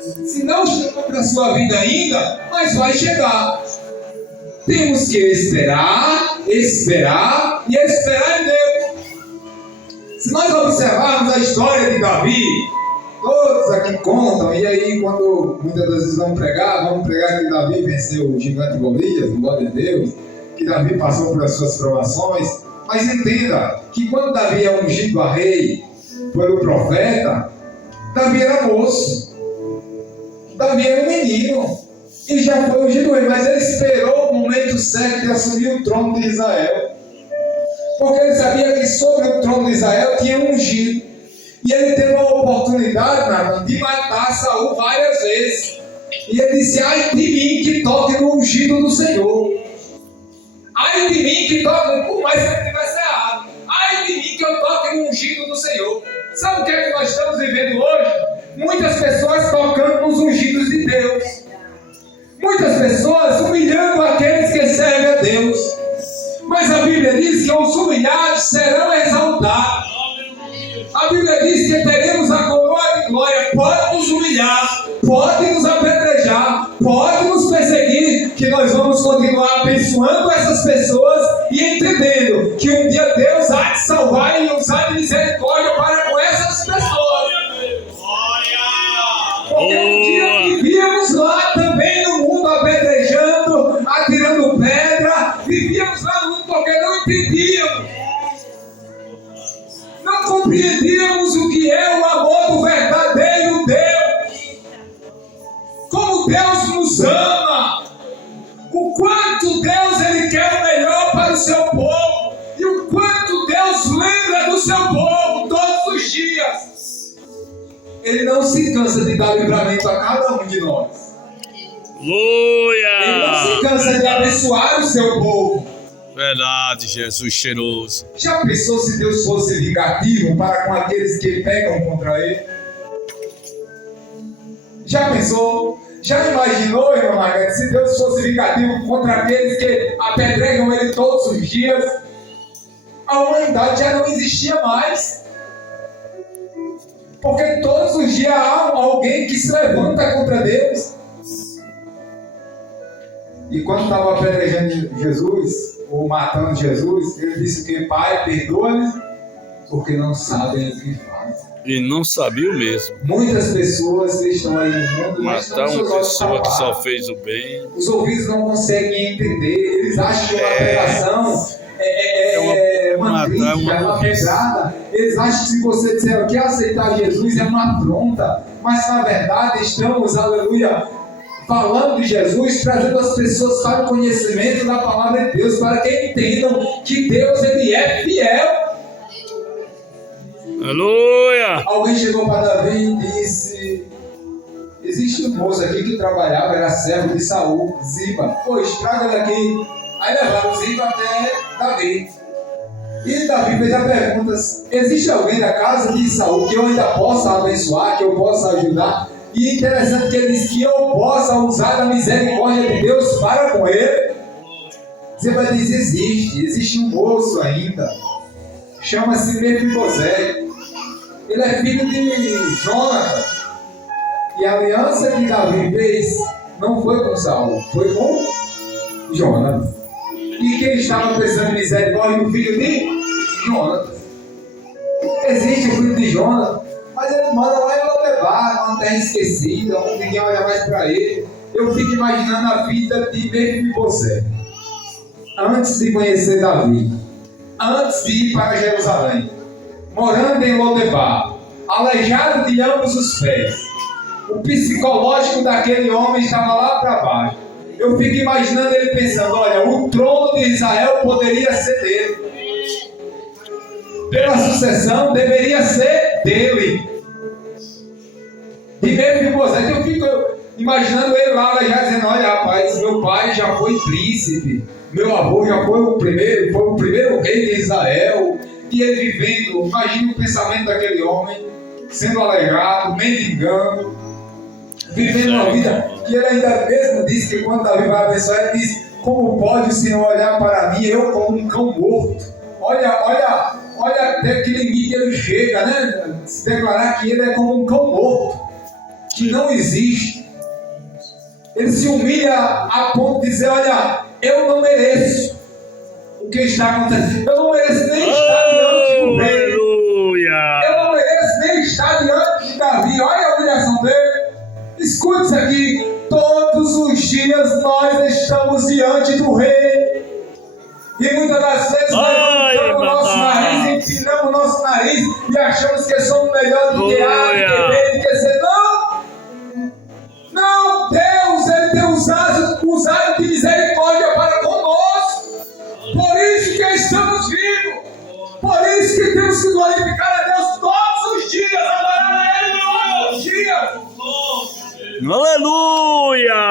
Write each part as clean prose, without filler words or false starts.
Se não chegou para a sua vida ainda, mas vai chegar. Temos que esperar e esperar em Deus. Se nós observarmos a história de Davi, todos aqui contam, e aí quando muitas vezes vamos pregar que Davi venceu o gigante Golias, glória a Deus, que Davi passou por as suas provações. Mas entenda que quando Davi é ungido a rei pelo profeta, Davi era moço, Davi era um menino, e já foi ungido rei, mas ele esperou o momento certo de assumir o trono de Israel, porque ele sabia que sobre o trono de Israel tinha um ungido, e ele teve a oportunidade, Natan, de matar Saul várias vezes, e ele disse: ai de mim que toque no ungido do Senhor, ai de mim que toque, por mais que ele tivesse errado, ai de mim que eu toque no ungido do Senhor. Sabe o que é que nós estamos vivendo hoje? Muitas pessoas tocando nos ungidos de Deus, muitas pessoas humilhando aqueles que servem a Deus, mas a Bíblia diz que os humilhados serão exaltados. A Bíblia diz que teremos a coroa de glória. Pode nos humilhar, pode nos apedrejar, pode nos perseguir, que nós vamos continuar abençoando essas pessoas e entendendo que um dia Deus há de salvar e usar de misericórdia para com essas pessoas. Porque um dia vivíamos lá também no mundo apedrejando, atirando pedra, vivíamos lá no mundo porque não entendíamos. Não compreendíamos o que é o amor do verdadeiro Deus, como Deus nos ama, o quanto Deus ele quer o melhor para o seu povo, e o quanto Deus lembra do seu povo todos os dias. Ele não se cansa de dar livramento a cada um de nós. Aleluia! Ele não se cansa de abençoar o seu povo. Verdade, Jesus cheiroso. Já pensou se Deus fosse vingativo para com aqueles que pecam contra Ele? Já pensou? Já imaginou, irmão Margarida, se Deus fosse vingativo contra aqueles que apedrejam Ele todos os dias? A humanidade já não existia mais. Porque todos os dias há alguém que se levanta contra Deus. E quando estava apedrejando Jesus, ou matando Jesus, ele disse que: Pai, perdoa-lhes, porque não sabem o que fazem. E não sabia o mesmo. Muitas pessoas estão aí no mundo, Matar uma pessoa que só fez o bem. Os ouvidos não conseguem entender. Eles acham que uma pregação é uma crítica, é uma pedrada. Eles acham que se você disser que aceitar Jesus é uma afronta. Mas na verdade estamos, aleluia, falando de Jesus, trazendo as pessoas para o conhecimento da palavra de Deus, para que entendam que Deus ele é fiel. Aleluia! Alguém chegou para Davi e disse: existe um moço aqui que trabalhava, era servo de Saul, Ziba. Pois traga daqui. Aí levaram Ziba até Davi. E Davi fez a pergunta: existe alguém da casa de Saul que eu ainda possa abençoar, que eu possa ajudar? E interessante que ele diz que eu possa usar a misericórdia de Deus para com ele. Ziba diz: existe um moço ainda, chama-se Mefibosete. Ele é filho de Jonathan. E a aliança que Davi fez não foi com Saul, foi com Jonathan. E quem estava precisando de misericórdia? O filho de Jonathan. Existe o filho de Jonathan, mas ele mora lá em Lodebar, numa terra esquecida, onde ninguém olha mais para ele. Eu fico imaginando a vida de Mefibosete antes de conhecer Davi, antes de ir para Jerusalém, morando em Lodebar, aleijado de ambos os pés. O psicológico daquele homem estava lá para baixo. Eu fico imaginando ele pensando: olha, o trono de Israel poderia ser dele, pela sucessão deveria ser dele. E Mefibosete, eu fico imaginando ele lá já dizendo: olha, rapaz, meu pai já foi príncipe, meu avô já foi o primeiro rei de Israel. E ele vivendo, imagina o pensamento daquele homem, sendo aleijado, mendigando, vivendo uma vida que ele ainda mesmo diz que quando Davi vai abençoar, ele diz: como pode o Senhor olhar para mim, eu como um cão morto? Olha até que limite ele chega, né? Se declarar que ele é como um cão morto. que não existe. Ele se humilha a ponto de dizer: olha, eu não mereço o que está acontecendo. Eu não mereço nem estar diante do rei. Aleluia! Eu não mereço nem estar diante de Davi. Olha a humilhação dele. Escute isso aqui. Todos os dias nós estamos diante do rei. E muitas das vezes nós empinamos o nosso nariz, empinamos o nosso nariz e achamos que somos melhor do que A, do que B, do que C. Não, Deus, Ele tem usado de misericórdia para conosco. Por isso que estamos vivos. Por isso que temos que glorificar a Deus todos os dias, adorar a Ele todos os dias. Aleluia!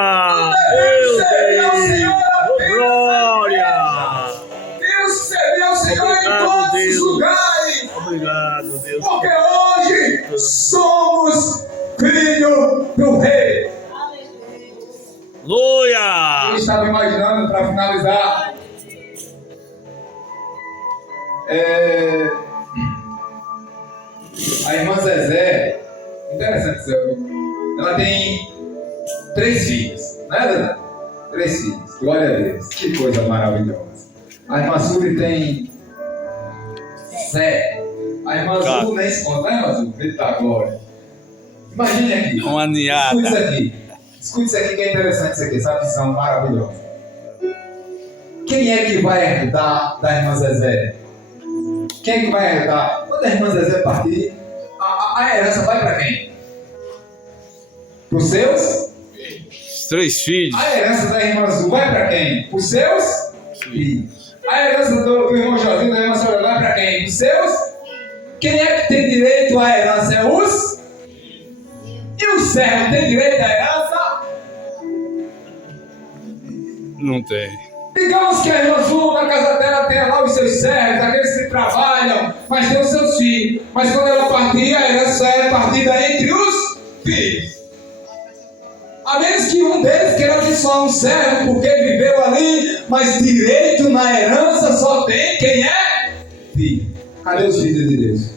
Devemos servir ao Senhor apenas. Glória! Deus servir ao Senhor em todos os lugares. Obrigado, Deus. Porque hoje somos filhos do Rei. Aleluia! Eu estava imaginando, para finalizar, a irmã Zezé, interessante isso, ela tem 3 filhos, né, Zezé? 3 filhos, glória a Deus, que coisa maravilhosa. A irmã Suri tem 7, a irmã Azul nem se conta, né, irmã Azul? Eita glória. Imagine aqui, Uma ninhada. escute isso aqui que é interessante isso aqui, essa visão maravilhosa. Quem é que vai herdar da irmã Zezé? Quem é que vai herdar? Quando a irmã Zezé partir, a herança vai para quem? Para os seus? 3 filhos. A herança da irmã Azul vai para quem? Para os seus? Filhos. A herança do irmão Josinho, da irmã Soraya, vai para quem? Para os seus? Quem é que tem direito à herança? É os? E o servo tem direito à herança? Não tem. Digamos que a irmã Azul, na casa dela, tenha lá os seus servos, aqueles que trabalham, mas tem os seus filhos. Mas quando ela partir, a herança é partida entre os filhos. A menos que um deles queira ser só um servo, porque viveu ali, mas direito na herança só tem quem é filho. Cadê os filhos de Deus?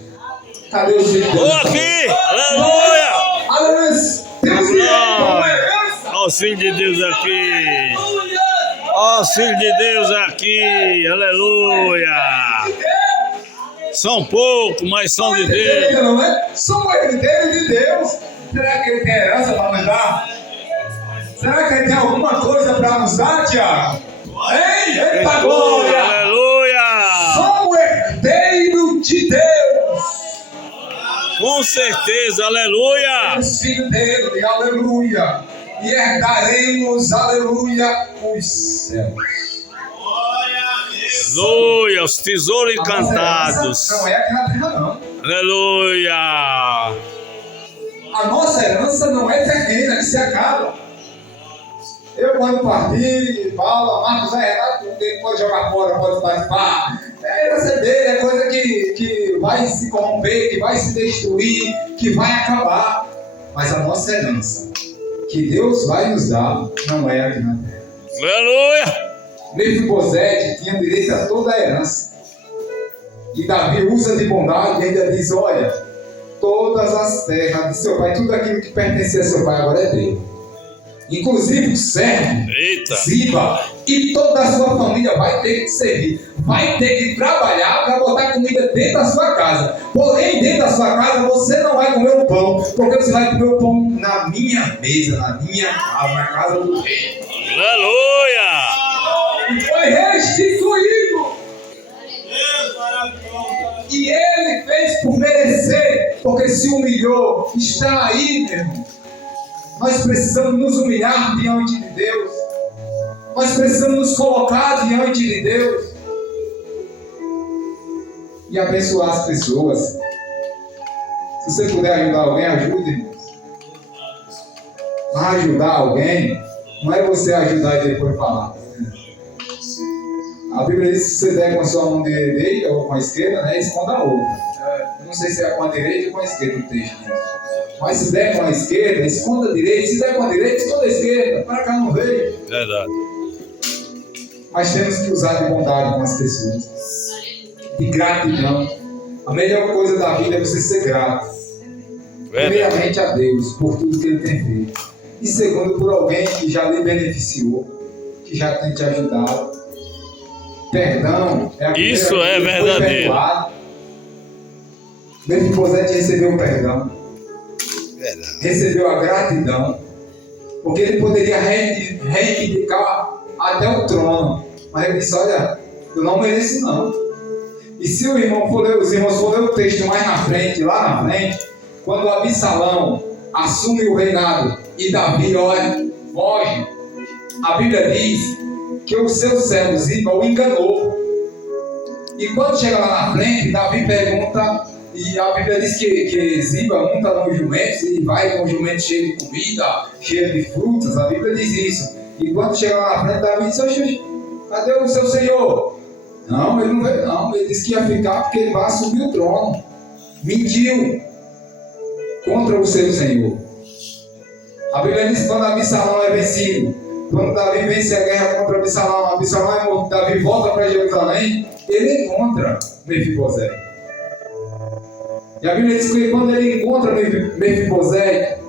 Cadê os filhos de Deus? Estou aqui! Aleluia! Aleluia! Temos direito na herança! Ó, os filhos de Deus aqui! Ó, os filhos de Deus aqui! Aleluia! São poucos, mas são de Deus. Não é? Somos herdeiros de Deus. Será que ele tem herança para nos dar? Será que ele tem alguma coisa para nos dar, Tiago? Ei, eita glória! Aleluia! Somos herdeiros de Deus. Com certeza, aleluia! Somos filhos dele, aleluia. E herdaremos, aleluia, os céus. Aleluia, os tesouros A nossa encantados. herança não é aqui na terra, não. Aleluia! A nossa herança não é terrena, que se acaba. Eu, quando partir, Paulo, Marcos, Renato, ele pode jogar fora, pode participar. É herança dele, é coisa que vai se corromper, que vai se destruir, que vai acabar. Mas a nossa herança, que Deus vai nos dar, não é aqui na terra. Aleluia! Mefibosete tinha direito a toda a herança. E Davi usa de bondade e ainda diz: olha, todas as terras de seu pai, tudo aquilo que pertencia a seu pai agora é dele. Inclusive o servo, Eita! Ziba, e toda a sua família vai ter que servir, vai ter que trabalhar para botar comida dentro da sua casa. Porém, dentro da sua casa você não vai comer o pão, porque você vai comer o pão na minha mesa, na minha casa, na casa do rei. Aleluia! E foi restituído. E ele fez por merecer, porque se humilhou. Está aí, meu irmão. Nós precisamos nos humilhar diante de Deus. Nós precisamos nos colocar diante de Deus e abençoar as pessoas. Se você puder ajudar alguém, ajude, irmãos. Ajudar alguém não é você ajudar e depois falar. A Bíblia diz que se você der com a sua mão direita ou com a esquerda, né, esconda a outra. Eu não sei se é com a direita ou com a esquerda o texto. Mas se der com a esquerda, esconda a direita. Se der com a direita, esconda a esquerda. Para cá não veio. Verdade. Mas temos que usar de bondade com as pessoas. De gratidão. A melhor coisa da vida é você ser grato. Primeiramente a Deus, por tudo que Ele tem feito. E segundo, por alguém que já lhe beneficiou, que já tem te ajudado. Perdão é a primeira Isso é coisa que foi verdadeiro. perdoado. Mefibosete recebeu o perdão. Verdade. Recebeu a gratidão. Porque ele poderia reivindicar até o trono. Mas ele disse, olha, eu não mereço não. E se os irmãos for ler o texto mais na frente, lá na frente, quando Absalão assume o reinado e Davi, olha, foge, a Bíblia diz que o seu servo Ziba o enganou. E quando chega lá na frente, Davi pergunta, e a Bíblia diz que Ziba monta nos jumentos e vai com o jumento cheio de comida, cheio de frutas, a Bíblia diz isso. E quando chega lá na frente, Davi diz, oxe, cadê o seu senhor? Não, ele não veio não, ele disse que ia ficar porque ele vai assumir o trono. Mentiu contra o seu senhor. A Bíblia diz que quando Absalão é vencido, quando Davi vence a guerra contra Absalão é morto, Davi volta para Jerusalém, ele encontra Mefibosete. E a Bíblia diz que quando ele encontra Mefibosete,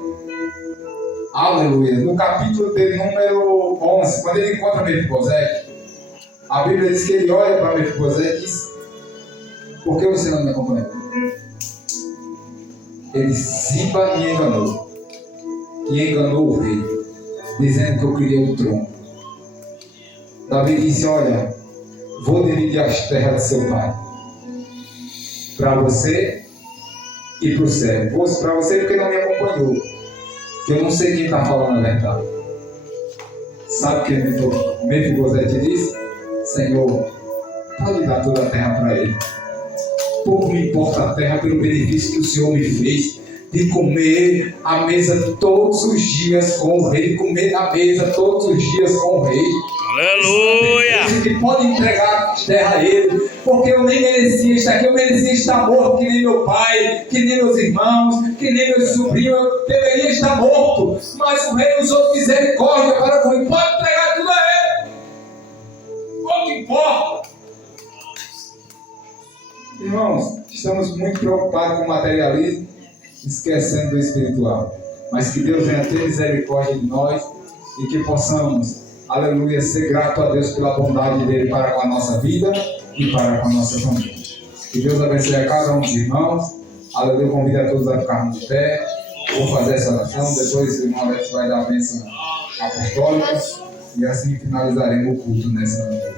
aleluia, no capítulo de número 11, quando ele encontra Mefibosete, a Bíblia diz que ele olha para Mefibosete e diz, por que você não me acompanhou? Ele Ziba me enganou. E enganou o rei, dizendo que eu queria o trono. Davi disse, olha, vou dividir as terras de seu pai. Para você e para o servo. Para você porque não me acompanhou. Que eu não sei quem está falando a verdade. Sabe o que Mefibosete disse? Senhor, pode dar toda a terra para ele. Pouco me importa a terra pelo benefício que o Senhor me fez de comer à mesa todos os dias com o rei, comer à mesa todos os dias com o rei. Aleluia! Que pode entregar a terra a ele, porque eu nem merecia estar aqui, eu merecia estar morto, que nem meu pai, que nem meus irmãos, que nem meus sobrinhos, eu deveria estar morto, mas o rei usou misericórdia para comigo, pode entregar tudo a ele, pouco importa. Irmãos, estamos muito preocupados com o materialismo, esquecendo do espiritual. Mas que Deus venha ter misericórdia de nós e que possamos, aleluia, ser grato a Deus pela bondade dele para com a nossa vida e para com a nossa família. Que Deus abençoe a cada um dos irmãos. Aleluia, convido a todos a ficarmos de pé. Vou fazer essa oração, depois o irmão Alex vai dar a bênção apostólica e assim finalizaremos o culto nessa noite.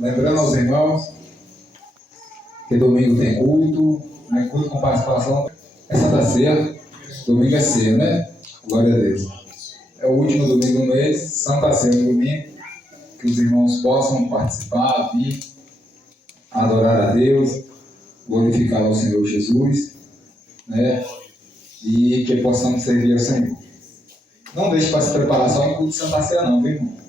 Lembrando aos irmãos que domingo tem culto, né? Culto com participação é Santa Ceia, domingo é ceia, né? Glória a Deus. É o último domingo do mês, Santa Ceia no domingo, que os irmãos possam participar, vir, adorar a Deus, glorificar ao Senhor Jesus, né? E que possamos servir ao Senhor. Não deixe para se preparar só em culto de Santa Ceia não, viu, irmão?